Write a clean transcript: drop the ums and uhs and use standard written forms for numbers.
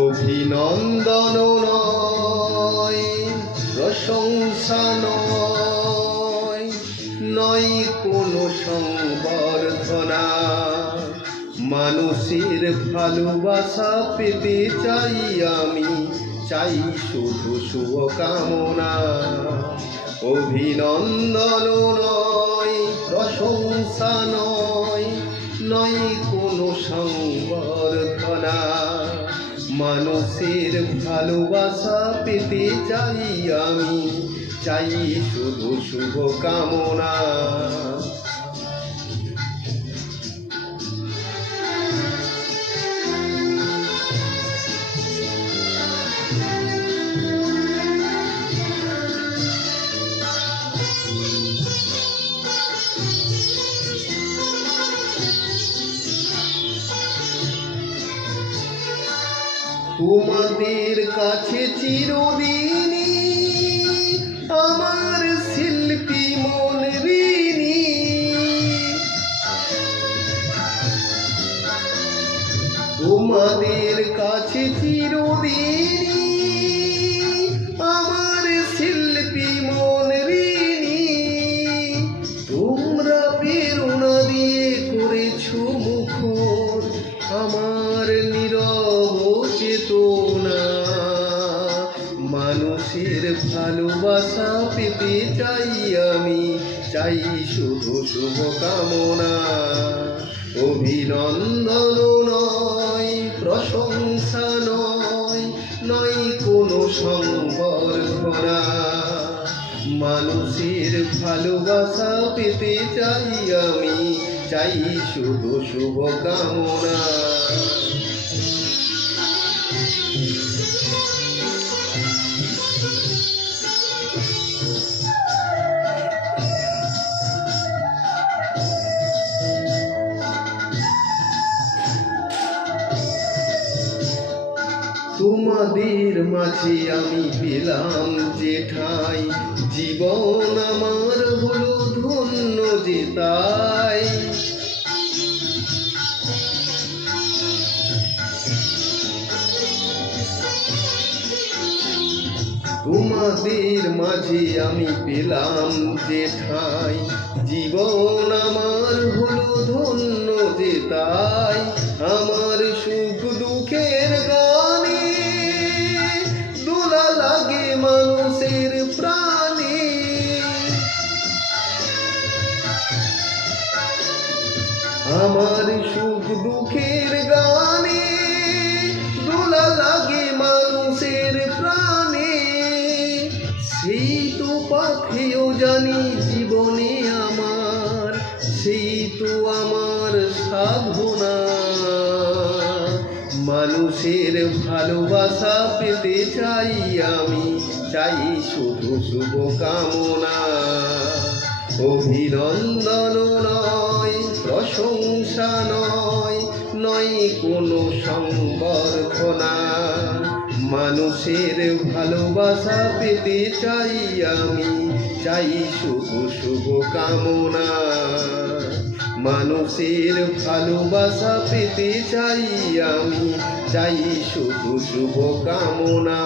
অভিনন্দন নয়, প্রশংসা নয়, নয় কোনো সংবর্ধনা। মানুষের ভালোবাসা পেতে চাই আমি, চাই শুধু শুভকামনা। অভিনন্দন নয়, প্রশংসা নয়, নয় কোনো সংবর্ধনা। মানুষের ভালোবাসা পেতে চাই আমি, চাই শুধু শুভকামনা। তোমাদের কাছে চিরদিনই আমার শিল্পী মন ঋণী। তোমাদের কাছে চিরদিনই আমার শিল্পী মন ঋণী। তোমরা প্রেরণা দিয়ে করেছো মুখর আমার নীরব চেতনা। মানুষের ভালোবাসা পেতে চাই আমি, চাই শুধু শুভকামনা। অভিনন্দন নয়, প্রশংসা নয়, নয় কোনো সংবর্ধনা। মানুষের ভালোবাসা পেতে চাই আমি, চাই শুধু শুভকামনা। তোমাদের মাঝে আমি পেলাম যে ঠাই, জীবন আমার হলো ধন্য যে তাই। তোমাদের মাঝে আমি পেলাম যে ঠাই, জীবন আমার হলো ধন্য যে তাই। আমার সুখ দুঃখের গানে দোলা লাগে মানুষের প্রাণে। আমার সুখ দুঃখের গানে দোলা লাগে মানুষের প্রাণে। সেই তো পাথেয় জানি জীবনে আমার, সেই তো আমার সাধনা। মানুষের ভালোবাসা পেতে চাই আমি, চাই শুধু শুভকামনা। অভিনন্দন নয়, প্রশংসা নয়, নয় কোনো সংবর্ধনা। মানুষের ভালোবাসা পেতে চাই আমি, চাই শুধু শুভকামনা। মানুষের ভালোবাসা পেতে চাই আমি, চাই শুধু শুভকামনা।